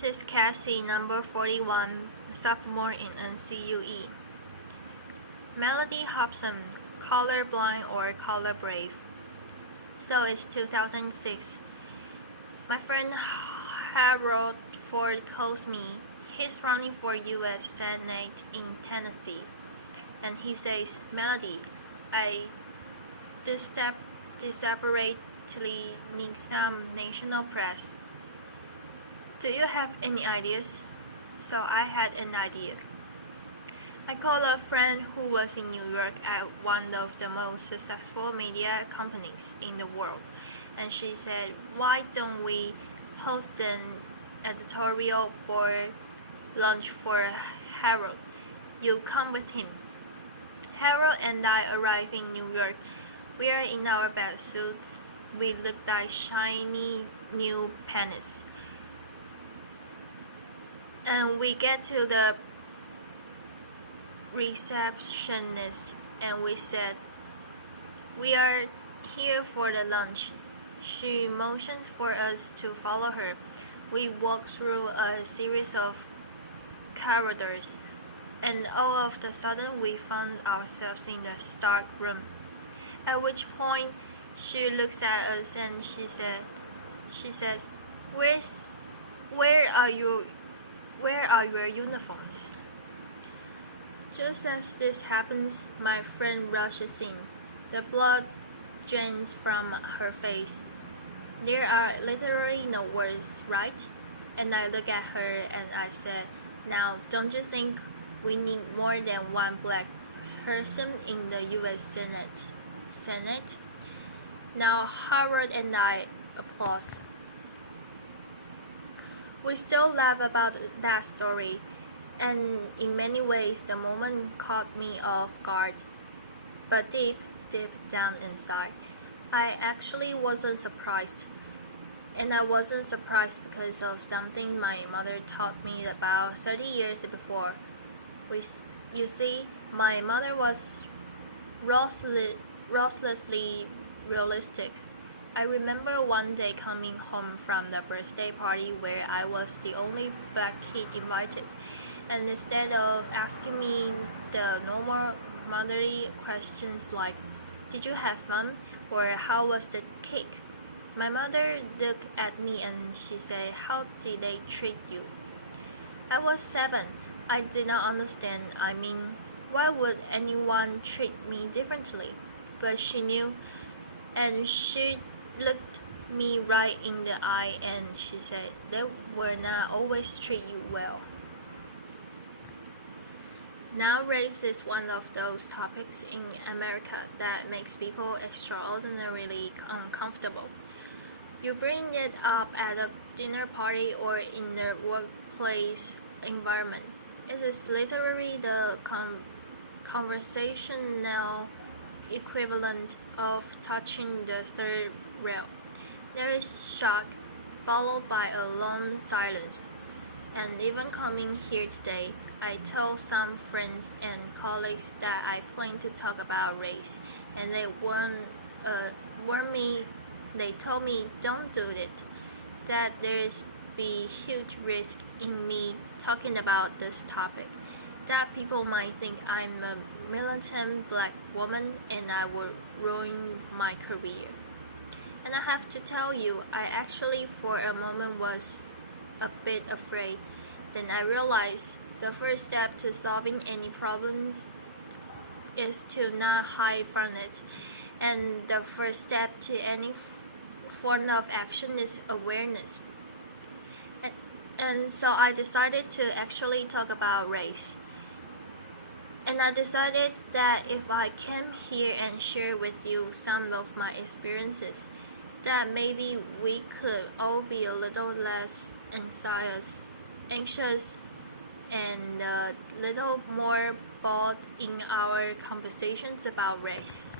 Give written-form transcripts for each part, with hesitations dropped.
This is Cassie, number 41, sophomore in NCUE. Mellody Hobson, colorblind or color brave. So it's 2006. My friend Harold Ford calls me. He's running for U.S. Senate in Tennessee. And he says, Mellody, I desperately need some national press. Do you have any ideas? So I had an idea. I called a friend who was in New York at one of the most successful media companies in the world, and she said, why don't we host an editorial board lunch for Harold? You come with him. Harold and I arrive in New York. We are in our best suits. We look like shiny new pennies. And we get to the receptionist and we said, we are here for the lunch. She motions for us to follow her. We walk through a series of corridors, and all of a sudden we found ourselves in the stock room. At which point she looks at us and she says, where are your uniforms? Just as this happens, my friend rushes in. The blood drains from her face. There are literally no words, right? And I look at her and I said, now don't you think we need more than one black person in the U.S. Senate? Now Howard and I applaud. We still laugh about that story, and in many ways the moment caught me off guard. But deep down inside, I actually wasn't surprised. And I wasn't surprised because of something my mother taught me about 30 years before. You see, my mother was ruthlessly realistic. I remember one day coming home from the birthday party where I was the only black kid invited, and instead of asking me the normal motherly questions like, did you have fun? Or how was the cake? My mother looked at me and she said, how did they treat you? I was 7. I did not understand. I mean, why would anyone treat me differently? But she knew, and she looked me right in the eye and she said, they will not always treat you well. Now race is one of those topics in America that makes people extraordinarily uncomfortable. You bring it up at a dinner party or in a workplace environment. It is literally the conversational equivalent of touching the third rail. There is shock, followed by a long silence. And even coming here today, I told some friends and colleagues that I plan to talk about race, and they warned me. They told me, don't do it, that there's be huge risk in me talking about this topic, that people might think I'm a militant black woman and I will ruin my career. And I have to tell you, I actually for a moment was a bit afraid. Then I realized the first step to solving any problems is to not hide from it, and the first step to any form of action is awareness. And so I decided to actually talk about race. And I decided that if I came here and share with you some of my experiences, that maybe we could all be a little less anxious and a little more bold in our conversations about race.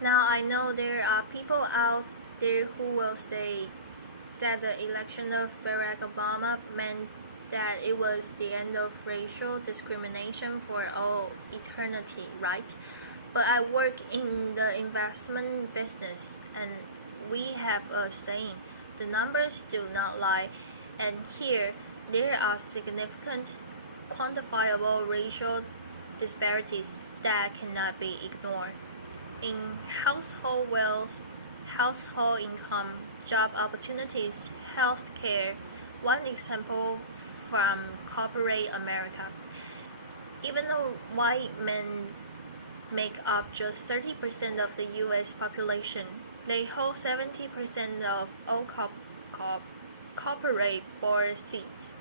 Now I know there are people out there who will say that the election of Barack Obama meant that it was the end of racial discrimination for all eternity, right? But I work in the investment business, and we have a saying, the numbers do not lie. And here, there are significant, quantifiable racial disparities that cannot be ignored. In household wealth, household income, job opportunities, health care, one example from corporate America. Even though white men make up just 30% of the US population, they hold 70% of all corporate board seats.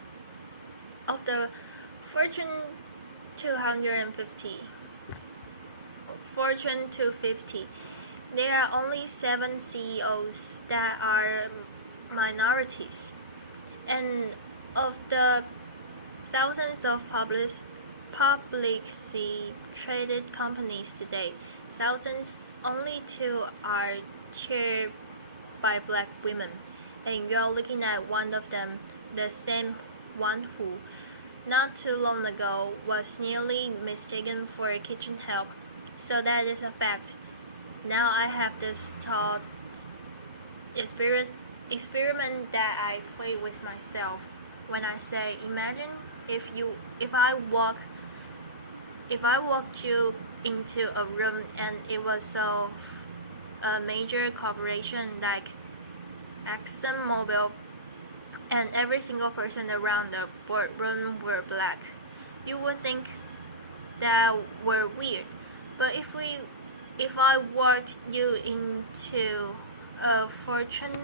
Of the Fortune 250, Fortune 250, there are only 7 CEOs that are minorities. And of the thousands of publicly traded companies today, only 2 are chaired by black women. And you're looking at one of them, the same one who, not too long ago, was nearly mistaken for a kitchen help. So that is a fact. Now I have this thought experiment that I play with myself when I say, imagine if I walked you into a room and it was of a major corporation like ExxonMobil, and every single person around the boardroom were black. You would think that were weird. But if I walked you into a Fortune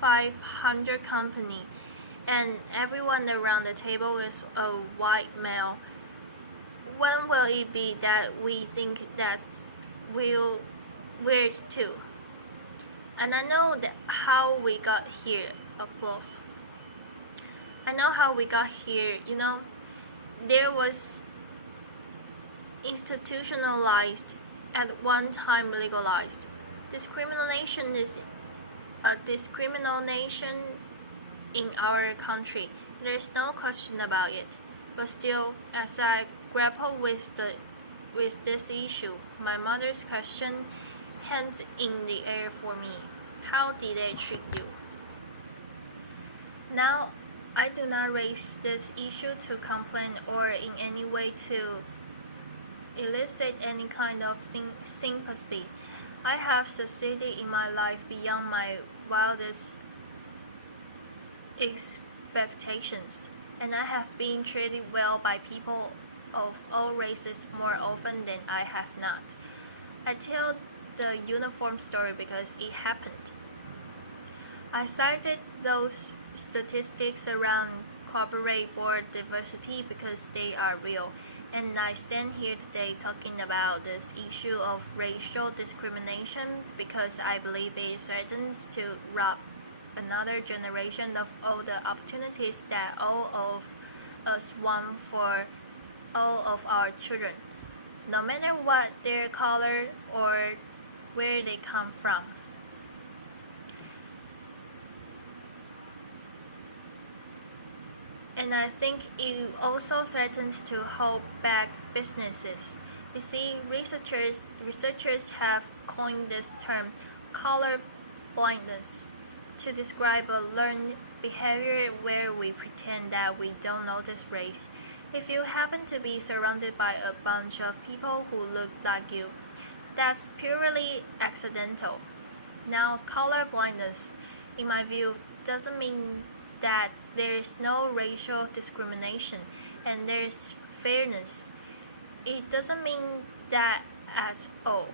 500 company and everyone around the table is a white male, when will it be that we think that's weird too? And I know that how we got here. Applause. I know how we got here. There was institutionalized, at one time legalized. Discrimination is a discrimination in our country. There is no question about it. But still, as I grapple with this issue, my mother's question hangs in the air for me. How did they treat you? Now, I do not raise this issue to complain or in any way to elicit any kind of sympathy. I have succeeded in my life beyond my wildest expectations, and I have been treated well by people of all races more often than I have not. I tell the uniform story because it happened. I cited those statistics around corporate board diversity because they are real, and I stand here today talking about this issue of racial discrimination because I believe it threatens to rob another generation of all the opportunities that all of us want for all of our children, no matter what their color or where they come from. And I think it also threatens to hold back businesses. You see, researchers have coined this term, color blindness, to describe a learned behavior where we pretend that we don't notice race. If you happen to be surrounded by a bunch of people who look like you, that's purely accidental. Now, color blindness, in my view, doesn't mean that there is no racial discrimination and there is fairness. It doesn't mean that at all.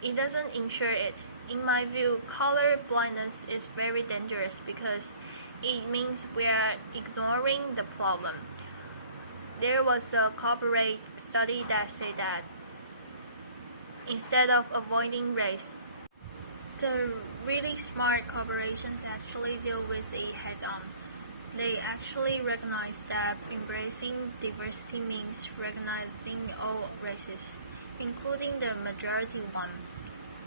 It doesn't ensure it. In my view, color blindness is very dangerous because it means we are ignoring the problem. There was a corporate study that said that instead of avoiding race, the really smart corporations actually deal with it head-on. They actually recognize that embracing diversity means recognizing all races, including the majority one.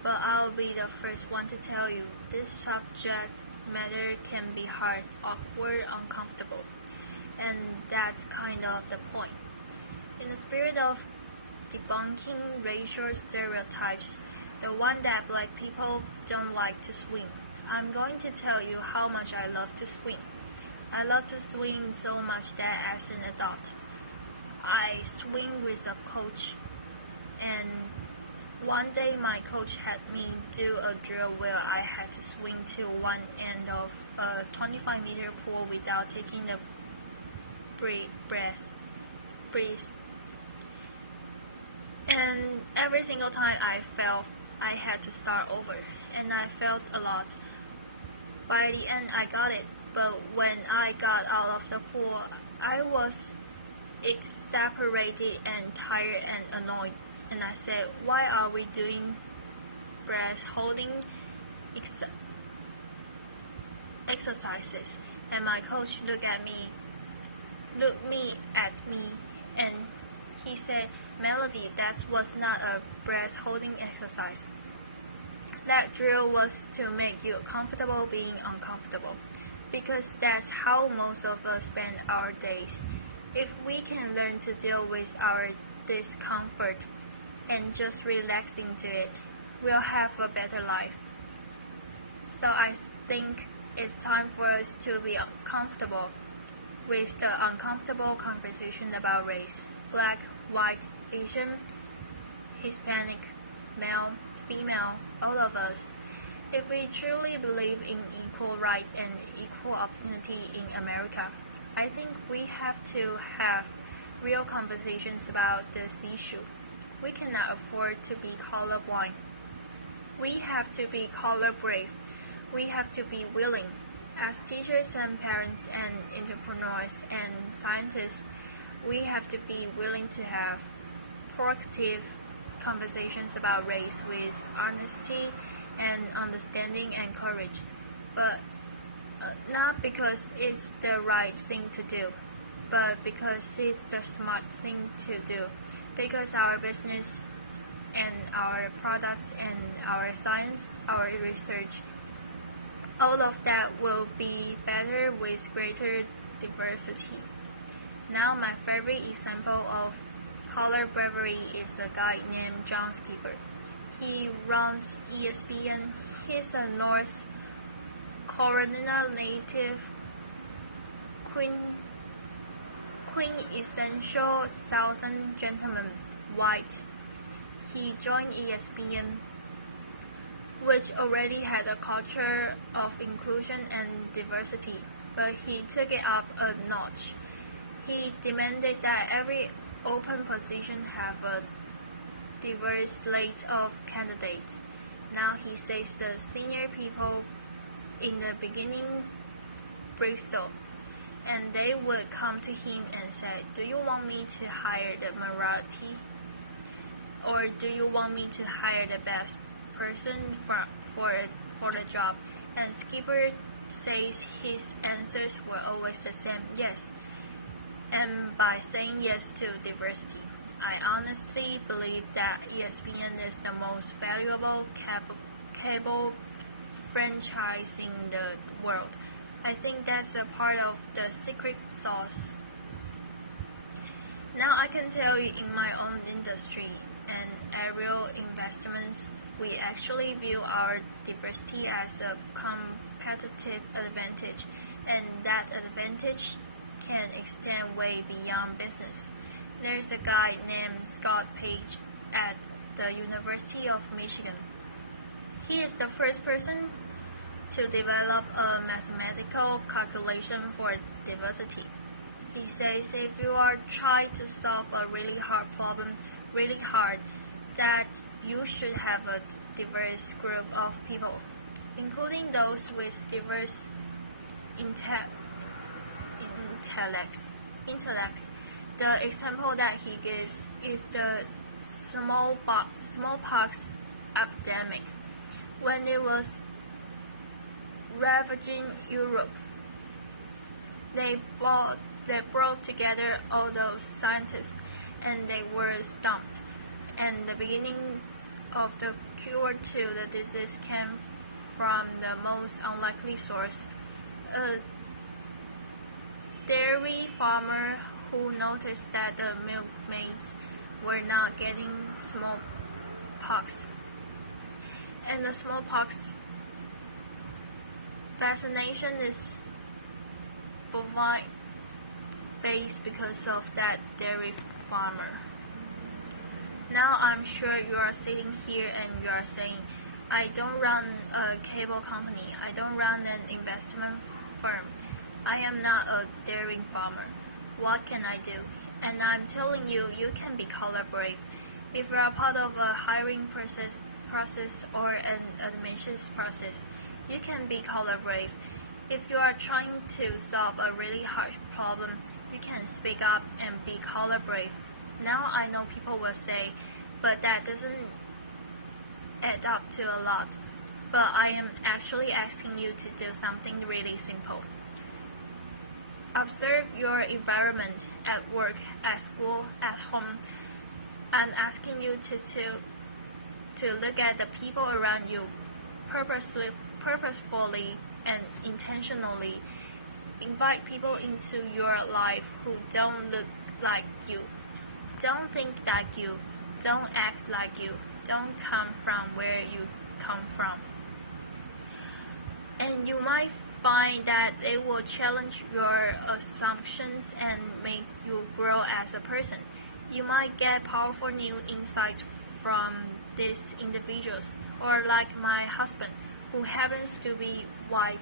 But I'll be the first one to tell you, this subject matter can be hard, awkward, uncomfortable. And that's kind of the point. In the spirit of debunking racial stereotypes, the one that black people don't like to swim, I'm going to tell you how much I love to swim. I love to swim so much that as an adult, I swim with a coach, and one day my coach had me do a drill where I had to swim to one end of a 25-meter pool without taking the breath. And every single time I fell, I had to start over, and I felt a lot. By the end, I got it, but when I got out of the pool, I was exasperated and tired and annoyed. And I said, why are we doing breath holding exercises? And my coach looked me at me, and he said, Mellody, that was not a breath holding exercise. That drill was to make you comfortable being uncomfortable, because that's how most of us spend our days. If we can learn to deal with our discomfort and just relax into it, we'll have a better life. So I think it's time for us to be comfortable with the uncomfortable conversation about race, black, white, Asian, Hispanic, male, female, all of us. If we truly believe in equal right and equal opportunity in America, I think we have to have real conversations about this issue. We cannot afford to be colorblind. We have to be color brave. We have to be willing. As teachers and parents and entrepreneurs and scientists, we have to be willing to have proactive conversations about race with honesty and understanding and courage, but not because it's the right thing to do, but because it's the smart thing to do, because our business and our products and our science, our research, all of that will be better with greater diversity. Now, my favorite example of color bravery is a guy named John Skipper. He runs ESPN. He's a North Carolina native, quintessential Southern gentleman, white. He joined ESPN, which already had a culture of inclusion and diversity, but he took it up a notch. He demanded that every open position have a diverse slate of candidates. Now he says the senior people in the beginning Bristol, and they would come to him and say, do you want me to hire the Marathi? Or do you want me to hire the best person for the job? And Skipper says his answers were always the same, yes. And by saying yes to diversity, I honestly believe that ESPN is the most valuable cable franchise in the world. I think that's a part of the secret sauce. Now I can tell you in my own industry and aerial investments, we actually view our diversity as a competitive advantage, and that advantage can extend way beyond business. There's a guy named Scott Page at the University of Michigan. He is the first person to develop a mathematical calculation for diversity. He says if you are trying to solve a really hard problem really hard, that you should have a diverse group of people, including those with diverse intellects. The example that he gives is the smallpox epidemic. When it was ravaging Europe, they brought together all those scientists, and they were stumped. And the beginnings of the cure to the disease came from the most unlikely source. A dairy farmer who noticed that the milkmaids were not getting smallpox. And the smallpox fascination is bovine based because of that dairy farmer. Now I'm sure you are sitting here and you are saying, I don't run a cable company, I don't run an investment firm, I am not a dairy farmer. What can I do? And I'm telling you, you can be color brave. If you are part of a hiring process or an admissions process, you can be color brave. If you are trying to solve a really hard problem, you can speak up and be color brave. Now I know people will say, but that doesn't add up to a lot. But I am actually asking you to do something really simple. Observe your environment at work, at school, at home. I'm asking you to look at the people around you purposefully and intentionally. Invite people into your life who don't look like you, don't think like you, don't act like you, don't come from where you come from. And you might find that it will challenge your assumptions and make you grow as a person. You might get powerful new insights from these individuals, or like my husband, who happens to be white.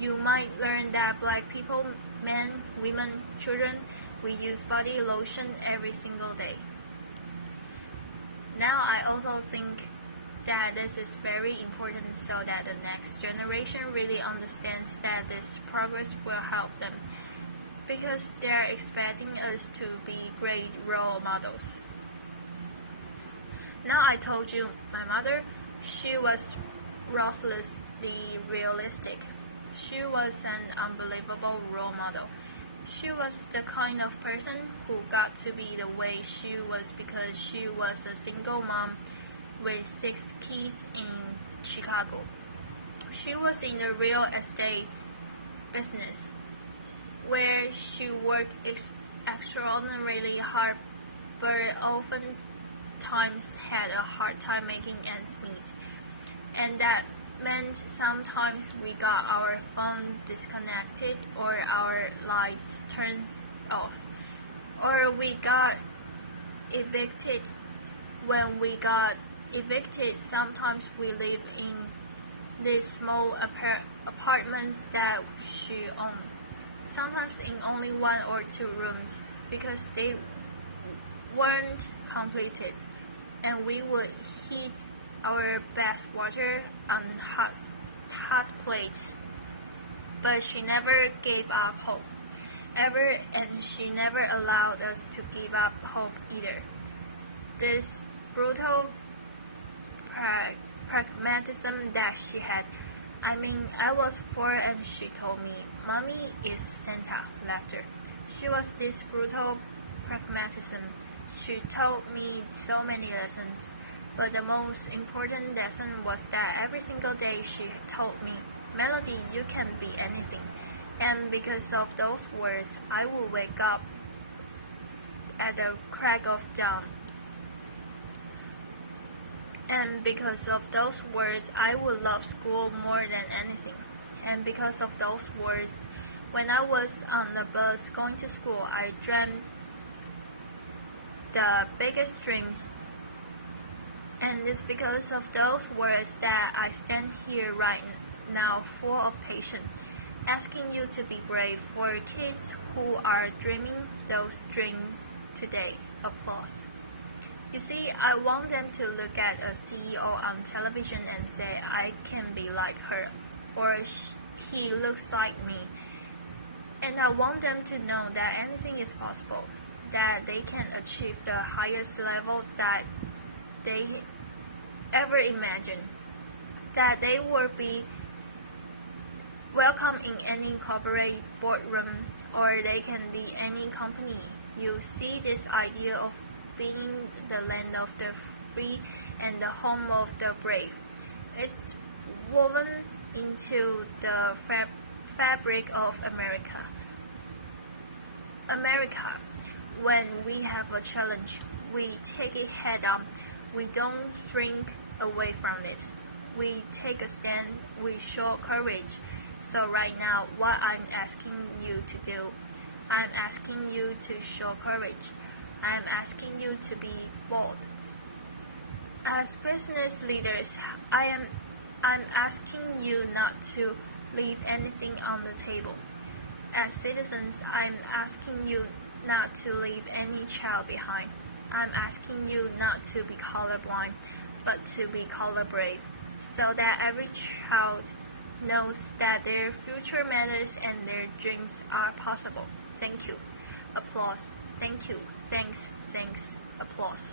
You might learn that black people, men, women, children, we use body lotion every single day. Now I also think that this is very important so that the next generation really understands that this progress will help them, because they are expecting us to be great role models. Now I told you, my mother, she was ruthlessly realistic. She was an unbelievable role model. She was the kind of person who got to be the way she was because she was a single mom with 6 kids in Chicago. She was in the real estate business, where she worked extraordinarily hard, but oftentimes had a hard time making ends meet. And that meant sometimes we got our phone disconnected, or our lights turned off, or we got evicted. When we got evicted, sometimes we lived in these small apartments that she owned, sometimes in only 1 or 2 rooms, because they weren't completed, and we would heat our bath water on hot plates. But she never gave up hope, ever, and she never allowed us to give up hope either. This brutal pragmatism that she had. I mean, I was 4 and she told me, "Mommy is Santa," laughter. She was this brutal pragmatism. She told me so many lessons, but the most important lesson was that every single day she told me, "Mellody, you can be anything." And because of those words, I would wake up at the crack of dawn. And because of those words, I would love school more than anything. And because of those words, when I was on the bus going to school, I dreamed the biggest dreams. And it's because of those words that I stand here right now full of patience, asking you to be brave for kids who are dreaming those dreams today. Applause. You see, I want them to look at a CEO on television and say, "I can be like her," or "He looks like me." And I want them to know that anything is possible, that they can achieve the highest level that they ever imagined, that they will be welcome in any corporate boardroom, or they can lead any company. You see, this idea of being the land of the free and the home of the brave, it's woven into the fabric of America. When we have a challenge, we take it head on. We don't shrink away from it. We take a stand. We show courage. So right now, what I'm asking you to do, I'm asking you to show courage. I'm asking you to be bold. As business leaders, I'm asking you not to leave anything on the table. As citizens, I'm asking you not to leave any child behind. I'm asking you not to be colorblind, but to be color brave, so that every child knows that their future matters and their dreams are possible. Thank you. Applause. Thank you. Thanks. Applause.